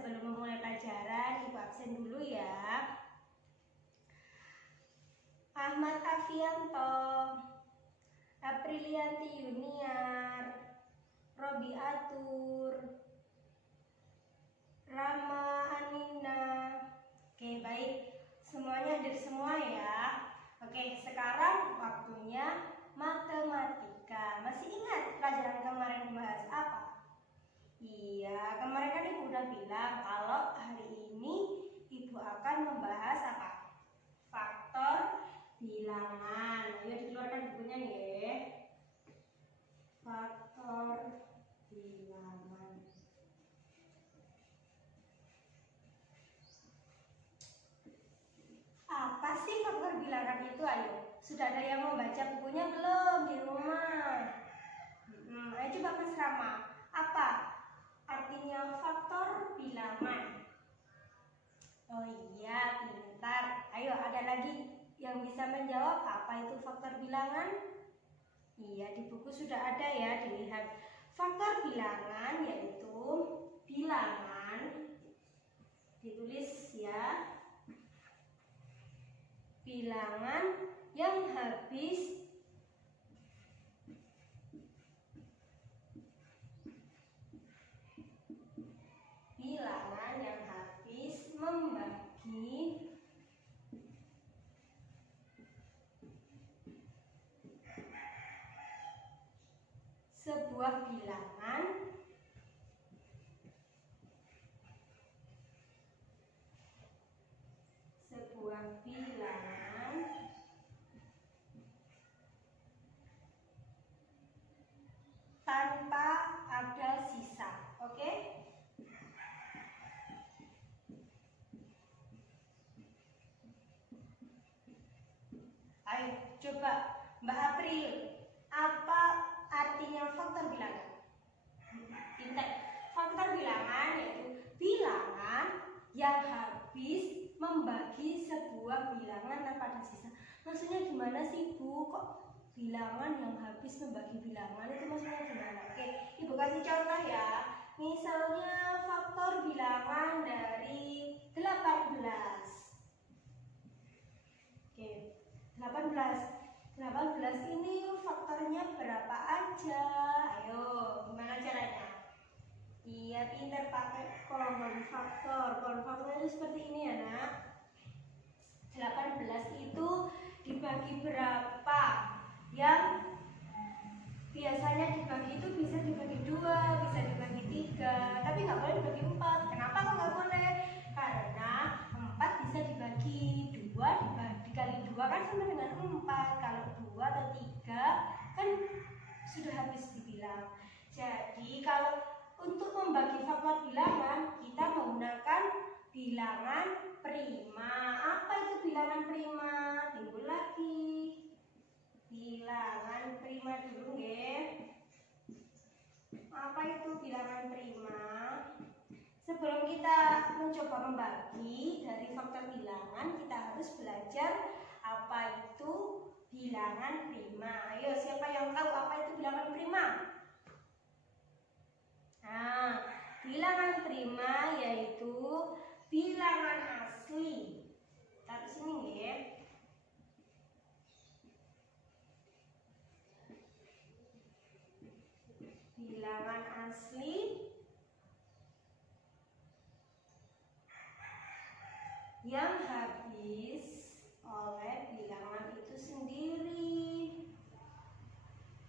sebelum memulai pelajaran, Ibu absen dulu ya. Ahmad Afianto, Aprilianti Yuniar, Robi Atur, Rama Anina. Oke, baik. Semuanya hadir semua ya. Oke, sekarang waktunya matematika. Masih ingat pelajaran kemarin membahas apa? Iya, kemarin kan Ibu udah bilang kalau hari ini Ibu akan membahas apa? Faktor bilangan. Ayo dikeluarkan bukunya ya. Faktor bilangan. Apa sih faktor bilangan itu? Ayo, sudah ada yang mau baca bukunya belum di rumah? Ayo coba Mas Rama. Apa artinya faktor bilangan? Oh iya, pintar. Ayo, ada lagi yang bisa menjawab apa itu faktor bilangan? Iya, di buku sudah ada ya, dilihat. Faktor bilangan yaitu bilangan, ditulis ya, bilangan yang habis membagi sebuah bilangan tanpa ada sisa. Oke? Ayo coba Mbak April, apa artinya faktor bilangan? Faktor bilangan yaitu bilangan yang habis membagi sebuah bilangan tanpa ada sisa. Maksudnya gimana sih Bu? Kok bilangan yang habis membagi bilangan itu maksudnya gimana? Oke, Ibu kasih contoh ya. Misalnya faktor bilangan dari 18. Oke, 18 ini faktornya berapa aja? Ayo, gimana caranya? Iya, pintar pakai kolom faktor. Kolom faktor itu seperti ini ya nak. 18 itu dibagi berapa? Yang biasanya dibagi itu bisa dibagi 2, bisa dibagi 3, tapi nggak boleh dibagi 4. Kenapa kok nggak boleh? Karena 4 bisa dibagi 2, dikali 2 kan sama dengan 4. Kalau 2 atau 3 kan sudah habis dibilang. Jadi kalau untuk membagi faktor bilangan, kita menggunakan bilangan prima. Apa itu bilangan prima? Timbul lagi. Bilangan prima dulu ya. Apa itu bilangan prima? Sebelum kita mencoba membagi dari faktor bilangan, kita harus belajar apa itu bilangan prima. Ayo, siapa yang tahu apa itu bilangan prima? Nah, bilangan prima yaitu bilangan asli. Taruh sini ya. Bilangan asli yang habis oleh bilangan itu sendiri,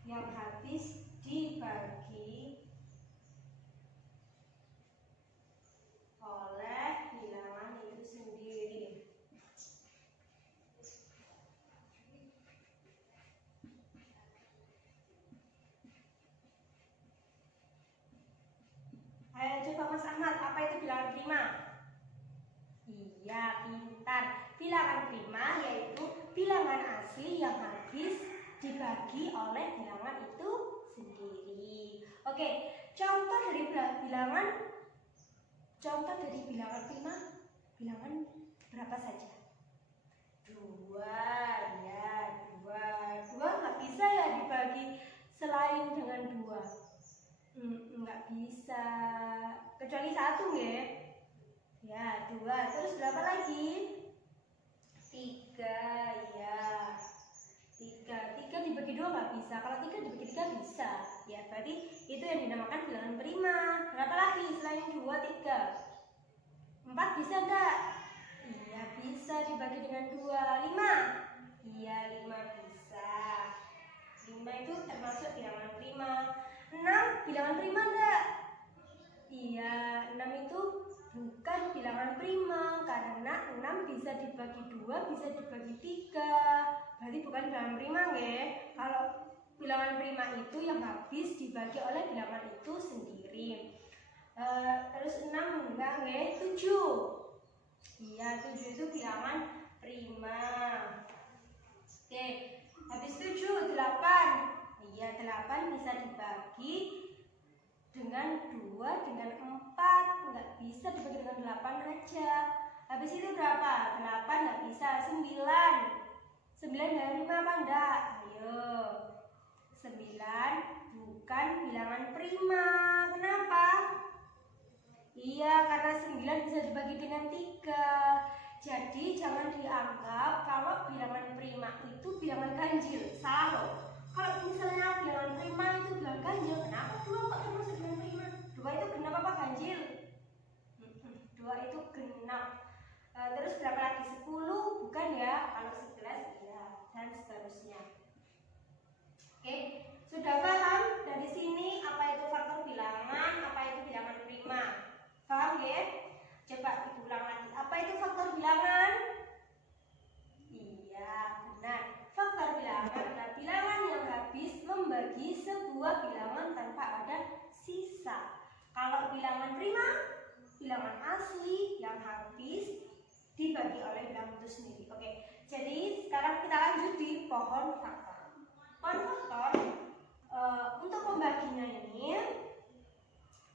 yang habis dibagi oleh bilangan itu sendiri. Ayo coba Mas Ahmad, apa itu bilangan prima? Iya, pintar. Bilangan prima yaitu bilangan asli yang habis dibagi oleh bilangan itu sendiri. Oke, contoh dari bilangan prima, bilangan berapa saja? 2, ya, 2. 2 nggak bisa ya dibagi selain dengan 2. Nggak bisa, kecuali 1 ya. Ya, 2. Terus berapa lagi? 3. Ya, 3 dibagi 2 nggak bisa. Kalau 3 dibagi 3 bisa. Ya, berarti itu yang dinamakan bilangan prima. Berapa lagi selain 2, 3? 4 bisa enggak? Iya, bisa dibagi dengan 2. 5? Iya, 5 bisa. 5 itu termasuk bilangan prima. 6 bilangan prima enggak? Iya, 6 itu bukan bilangan prima karena 6 bisa dibagi 2, bisa dibagi 3. Berarti bukan bilangan prima nggih. Kalau bilangan prima itu yang habis dibagi oleh bilangan itu sendiri. Terus 6 enggak nggih, 7. Iya, 7 itu bilangan prima. Oke, habis 7, 8. Iya, 8 bisa dibagi dengan 2, dengan 4. Nggak bisa dibagi dengan 8 aja. Habis itu berapa? 8 nggak bisa. 9. 9 dari 5 apa enggak? Ayo. 9 bukan bilangan prima. Kenapa? Iya, karena 9 bisa dibagi dengan 3. Jadi jangan dianggap kalau bilangan prima itu bilangan ganjil. Salah loh. Kalau misalnya bilangan prima itu bilangan ganjil, kenapa 2 kok termasuk bilangan prima? 2 itu genap apa ganjil? 2 itu genap. Terus berapa lagi? 10 bukan ya? Kalau 11 iya, dan seterusnya. Oke, sudah paham dari sini apa itu faktor bilangan, apa itu bilangan prima? Paham ya? Coba diulang lagi. Apa itu faktor bilangan? Iya, benar. Faktor bilangan adalah bilangan yang habis membagi sebuah bilangan tanpa ada sisa. Kalau bilangan prima, bilangan asli yang habis dibagi oleh bilangan itu sendiri. Oke, jadi sekarang kita lanjut di pohon faktor. Pohon faktor, untuk pembaginya ini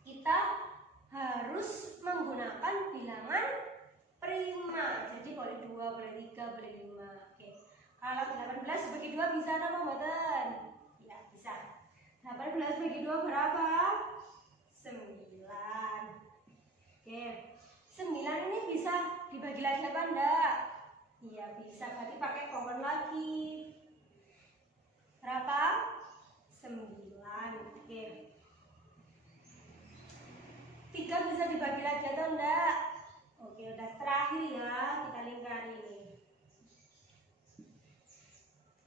kita harus menggunakan bilangan prima. Jadi boleh 2, boleh 3, boleh 5. Oke. Kalau 18 bagi 2 bisa apa mboten? Ya, bisa. 18 bagi 2 berapa? 9. Oke. 9 ini bisa dibagi lagi apa enggak? Iya, bisa. Berarti pakai common lagi. Berapa? 9. Oke. 3 bisa dibagi lagi atau enggak? Oke, udah terakhir ya, kita lingkari ini.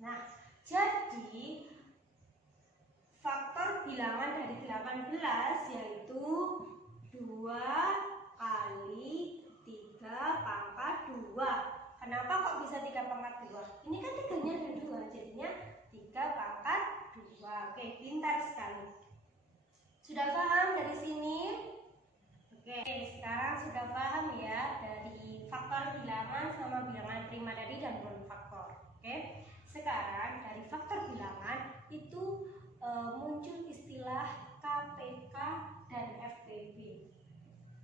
Nah, jadi faktor bilangan dari 18 yaitu 2 kali 3 pangkat 2. Kenapa kok bisa 3 pangkat 2? Ini kan 3-nya ada 2, jadinya 3 pangkat 2. Oke, pintar sekali. Sudah paham dari sini? Oke, sekarang sudah paham ya dari faktor bilangan sama bilangan prima tadi dan non faktor. Oke, sekarang dari faktor bilangan itu muncul istilah KPK dan FPB.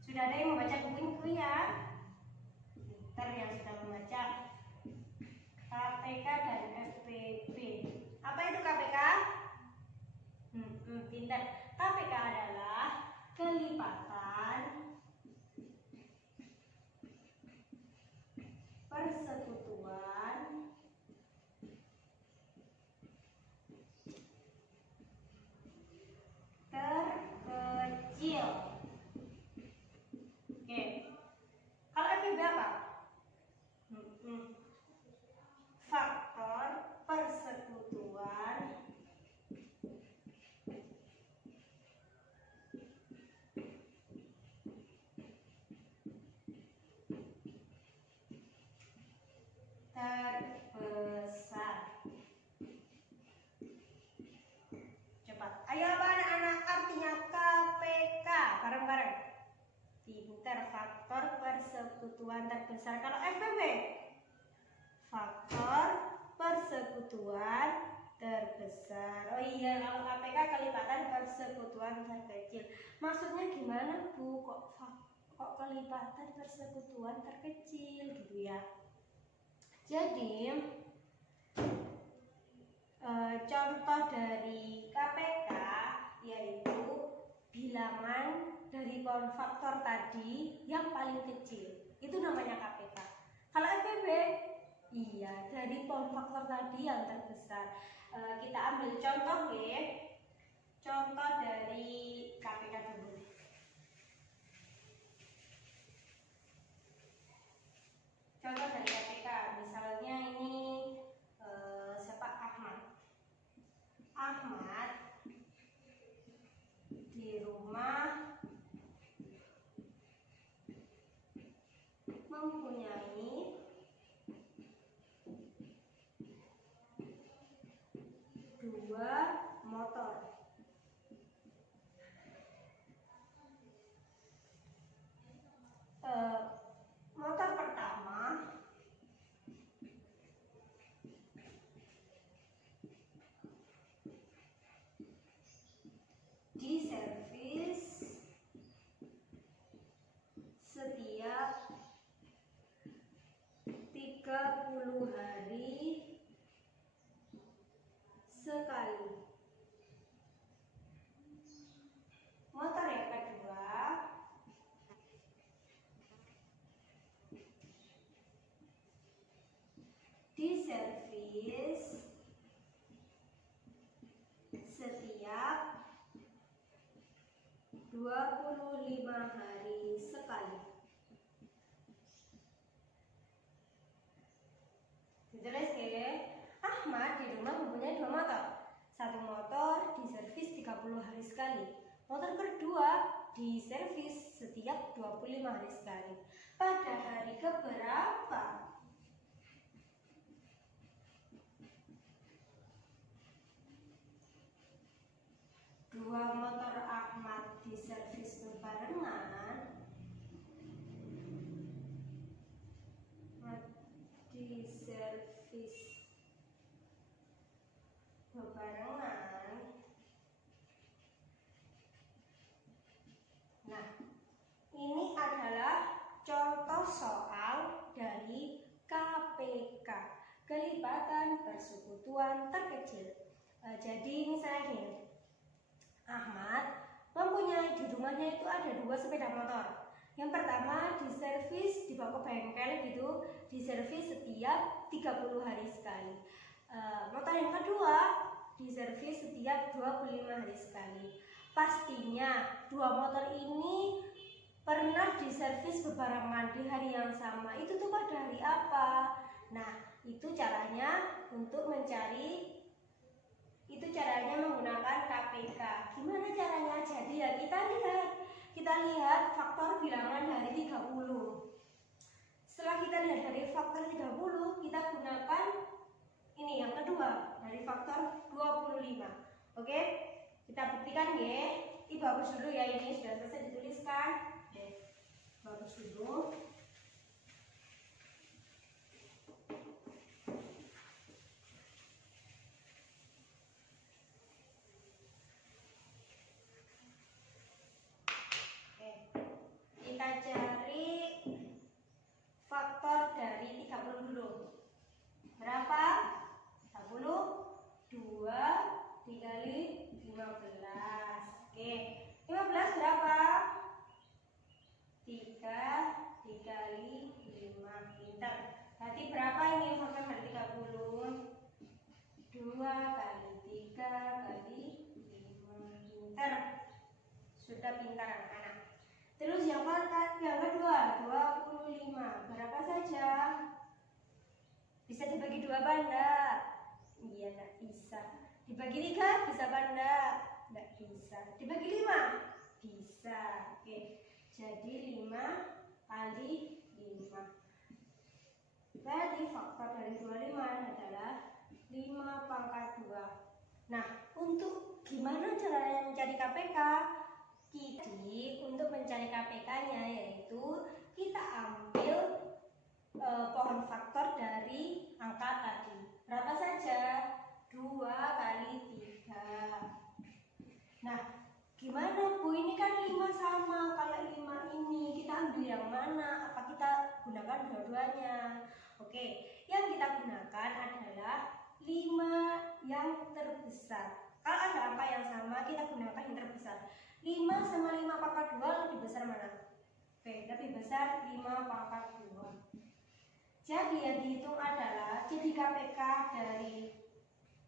Sudah ada yang membaca buku ya? Pintar yang sudah membaca. KPK dan FPB. Apa itu KPK? Pintar. KPK adalah kelipatan, persekutuan, terkecil. Oke. Kalau FPB apa? Faktor persekutuan terbesar. Cepat. Ayo apa anak-anak artinya KPK? Bareng-bareng. Pintar, faktor persekutuan terbesar. Kalau FPB? Faktor persekutuan terbesar. Oh iya, kalau KPK kelipatan persekutuan terkecil. Maksudnya gimana Bu? Kok kelipatan persekutuan terkecil gitu ya? Jadi contoh dari KPK yaitu bilangan dari pohon faktor tadi yang paling kecil. Itu namanya KPK. Kalau FPB, iya, dari pohon faktor tadi yang terbesar. Kita ambil contoh ya. Contoh dari KPK dulu. Contoh dari KPK, misalnya ini siapa? Ahmad di rumah mempunyai 2 motor. Motor pertama diservis setiap 30 hari sekali. Motor yang kedua diservis setiap 25 hari sekali. Ditulis ya. Ahmad di rumah mempunyai 2 motor. Satu motor diservis 30 hari sekali. Motor kedua diservis setiap 25 hari sekali. Pada hari keberapa? Dua motor Ahmad diservis berbarengan. Nah, ini adalah contoh soal dari KPK, kelipatan persekutuan terkecil. Jadi misalnya gini, Ahmad mempunyai di rumahnya itu ada 2 sepeda motor. Yang pertama diservis, dibawa ke bengkel gitu, diservis setiap 30 hari sekali. Motor yang kedua diservis setiap 25 hari sekali. Pastinya 2 motor ini pernah diservis berbarengan di hari yang sama. Itu tuh pada hari apa? Nah, itu caranya untuk mencari, itu caranya menggunakan KPK. Gimana caranya? Jadi ya kita lihat faktor bilangan dari 30. Setelah kita lihat dari faktor 30, kita gunakan ini yang kedua dari faktor 25. Oke? Kita buktikan ya. Ini bagus dulu ya, ini sudah selesai dituliskan. Oke. Bagus dulu. Kita cari faktor dari 30 dulu. Berapa? 30, 2 dikali 15. Oke. 15 berapa? 3 dikali 5. Pintar. Berarti berapa ini faktor dari 30? 2 kali 3 kali 5. Pintar. Sudah pintar anak-anak. Terus yang kedua 25. Berapa saja? Bisa dibagi 2 banda? Iya, tidak bisa. Dibagi 3 bisa banda? Tidak bisa. Dibagi 5? Bisa. Oke. Jadi 5 kali 5. Berarti faktor dari 25 adalah 5 pangkat 2. Nah, untuk gimana caranya mencari KPK? Untuk mencari KPK-nya yaitu kita ambil pohon faktor dari angka tadi. Berapa saja? 2 kali 3. Nah, gimana Bu? Ini kan 5 sama kayak 5 ini. Kita ambil yang mana? Apa kita gunakan dua-duanya? Oke, yang kita gunakan adalah 5 yang terbesar. Kalau ada angka yang sama, kita gunakan yang terbesar. 5 sama 5 pangkat 2 lebih besar mana? Oke, lebih besar 5 pangkat 2. Jadi yang dihitung adalah jadi KPK dari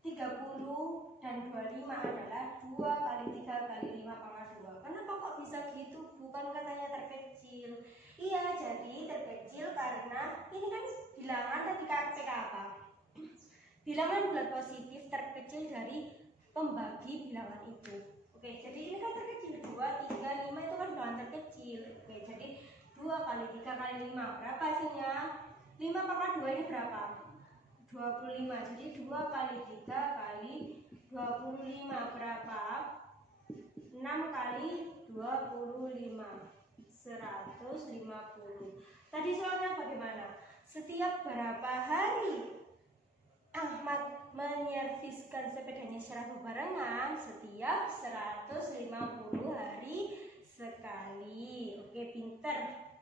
30 dan 25 adalah 2 kali 3 kali 5 pangkat 2. Kenapa kok bisa begitu? Bukan katanya terkecil. Iya, jadi terkecil karena ini kan bilangan tadi KPK apa? Bilangan bulat positif terkecil dari pembagi bilangan itu. Oke, jadi ini kan terkecil 2, 3, 5 itu kan bilangan terkecil. Oke, jadi 2 kali 3 kali 5 berapa hasilnya? 5 pangkat 2 ini berapa? 25. Jadi 2 kali 3 kali 25 berapa? 6 kali 25 150. Tadi soalnya bagaimana? Setiap berapa hari Ahmad menyerviskan sepedanya secara berbarengan? Setiap 150 hari sekali. Oke, pinter.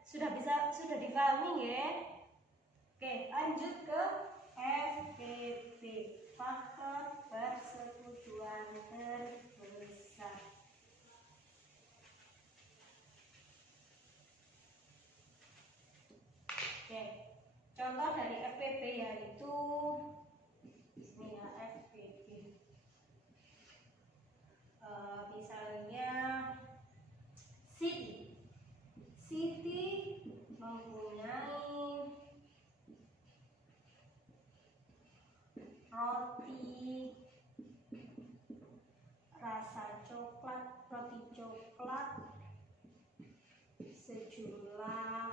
Sudah dipahami ya? Oke, lanjut ke FPP, faktor persekutuan terbesar. Oke, contoh dari FPP yaitu ini ya, FPP. Misalnya Siti mempunyai roti coklat sejumlah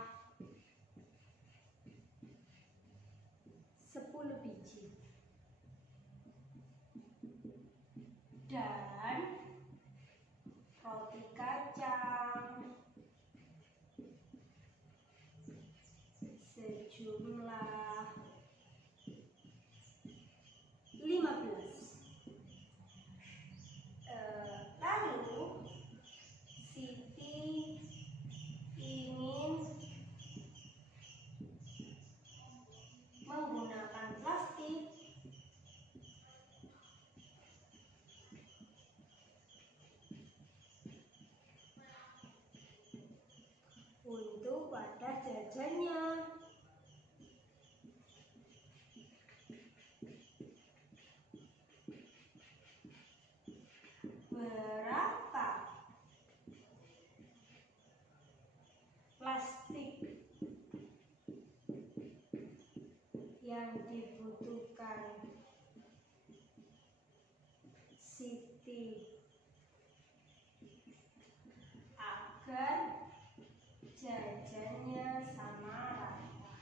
10 biji dan roti kacang sejumlah 15. Lalu Siti ingin menggunakan plastik untuk wadah jajannya. Berapa plastik yang dibutuhkan Siti agar jajannya sama rata?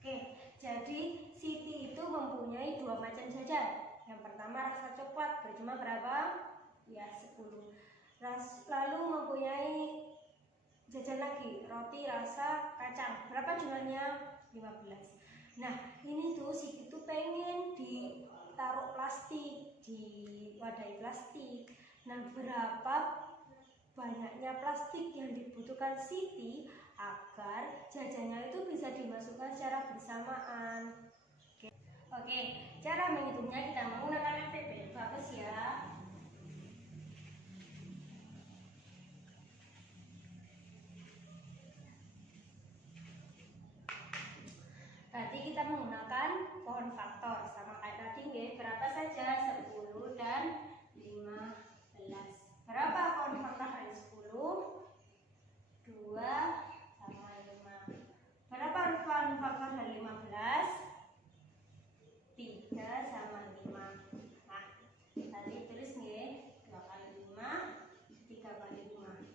Oke, jadi Siti itu mempunyai 2 macam jajan. Yang pertama rasa coklat berjumlah berapa? Ya, 10. Lalu mempunyai jajan lagi roti rasa kacang. Berapa jumlahnya? 15. Nah, ini tuh Siti tuh pengen ditaruh plastik, di wadah plastik. Nah, berapa banyaknya plastik yang dibutuhkan Siti agar jajannya itu bisa dimasukkan secara bersamaan? Oke, cara menghitungnya kita menggunakan FPP. Bagus ya. Tadi kita menggunakan pohon faktor sama kayak tadi nggih, berapa saja? 10 dan 15. Berapa pohon faktor dari 10? 2 sama 5. Berapa pohon faktor dari 15? 3 sama 5. Nah, tadi tulis nggih, 2 kali 5, 3 kali 5.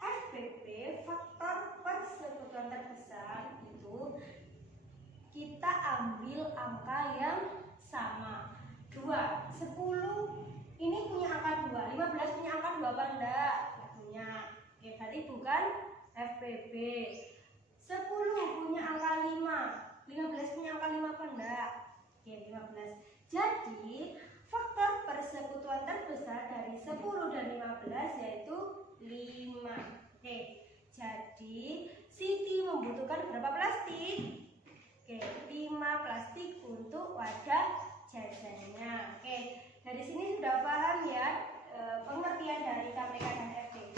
FPP, faktor persekutuan terbesar, itu kita ambil angka yang sama. 2, 10 ini punya angka 2, 15 punya angka 2 apa enggak? Enggak punya. Oke, berarti bukan FPP. 10 punya angka 5, 15 punya angka 5 apa enggak? Oke, 15. Jadi faktor persekutuan terbesar dari 10 dan 15 yaitu 5. Oke, jadi Siti membutuhkan berapa plastik? Oke, 5 plastik untuk wadah jajannya. Oke, dari sini sudah paham ya pengertian dari KPK dan FPP.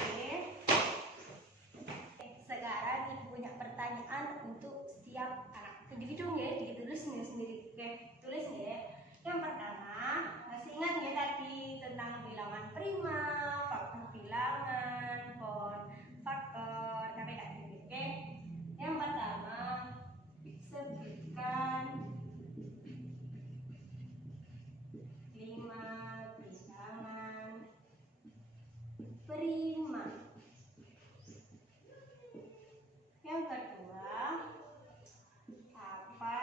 Sekarang Ibu punya pertanyaan untuk setiap anak individu ya, ditulis sendiri. Oke, tulis ya. Yang pertama, masih ingat ya tadi tentang bilangan prima, faktor bilangan, faktor KPK. Oke. Yang pertama, sebutkan 5 bilangan prima. Yang kedua, apa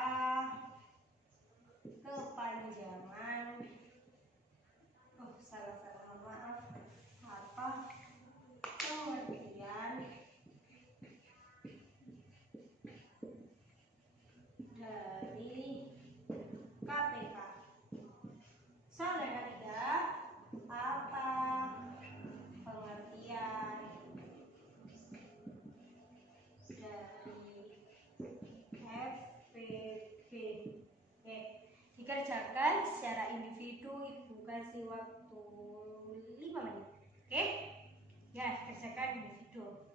kepanjangan maaf, apa pengertian dari KPK? Soal yang ketiga, apa pengertian dari FPP? Oke, dikerjakan secara individu. Ibu kasih waktu 5 menit. Oke, ya, kerjakan individu.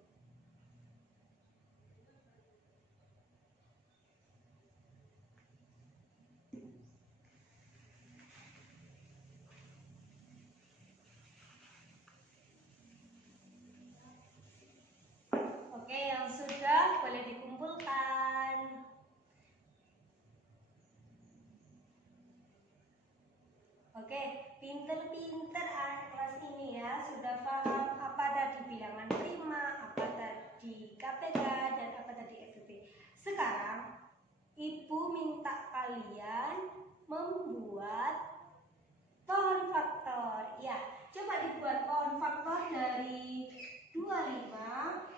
Oke, yang sudah boleh dikumpulkan. Oke, pinter-pinter anak kelas ini ya, sudah paham apa tadi bilangan prima, apa tadi KPK, dan apa tadi FPP. Sekarang Ibu minta kalian membuat pohon faktor. Ya, coba dibuat pohon faktor dari 25,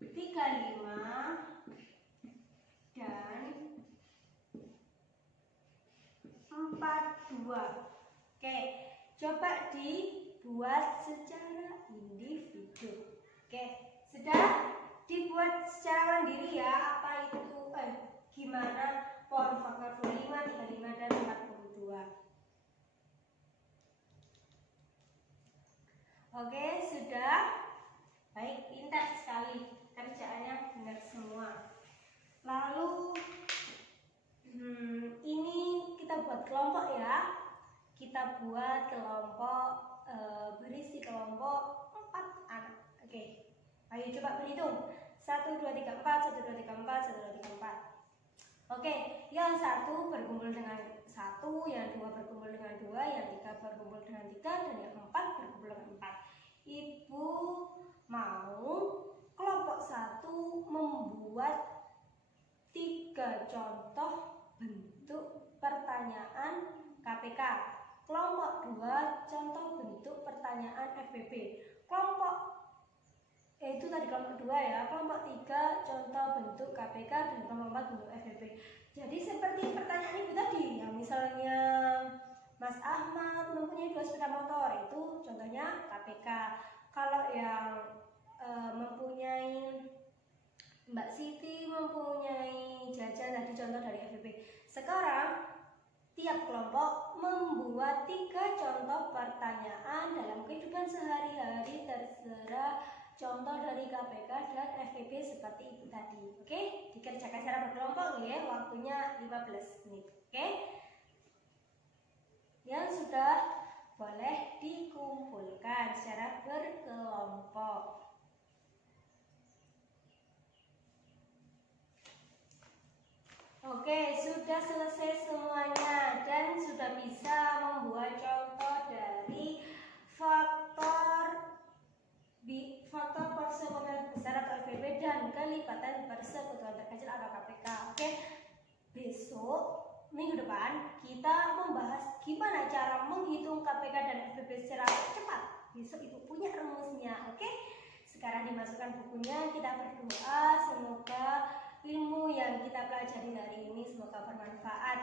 35, dan 42. Oke, coba dibuat secara individu. Oke, sudah dibuat secara mandiri ya. Apa itu? Gimana pohon faktor 25, 35, dan 42? Oke, sudah. Baik, pintar sekali. Kerjaannya benar semua. Lalu ini kita buat kelompok ya. Kita buat kelompok berisi kelompok 4 anak. Oke, ayo coba berhitung. 1, 2, 3, 4, 1, 2, 3, 4, 1, 2, 3, 4. Oke, yang 1 berkumpul dengan 1, yang 2 berkumpul dengan 2, yang 3 berkumpul dengan 3, dan yang 4 berkumpul dengan 4. Ibu mau kelompok 1 membuat 3 contoh bentuk pertanyaan KPK. Kelompok 2 contoh bentuk pertanyaan FPP. Itu tadi kelompok 2 ya. Kelompok 3 contoh bentuk KPK, dan kelompok 4 bentuk FPP. Jadi seperti pertanyaan Ibu tadi, yang misalnya Mas Ahmad mempunyai 2 sepeda motor, itu contohnya KPK. Kalau yang mempunyai Mbak Siti mempunyai jajan, tadi contoh dari FPP. Sekarang tiap kelompok membuat 3 contoh pertanyaan dalam kehidupan sehari-hari, terserah contoh dari KPK dan FPP seperti itu tadi. Oke, dikerjakan secara berkelompok ya, waktunya 15 menit. Oke, yang sudah boleh dikumpulkan secara berkelompok. Oke, sudah selesai semuanya dan sudah bisa membuat contoh dari faktor persekutuan besar atau FPP dan kelipatan persekutuan terkecil atau KPK. Oke, besok minggu depan kita membahas gimana cara menghitung KPK dan FPP secara cepat. Besok Ibu punya rumusnya. Oke, sekarang dimasukkan bukunya. Kita berdoa semoga ilmu yang kita pelajari hari ini semoga bermanfaat.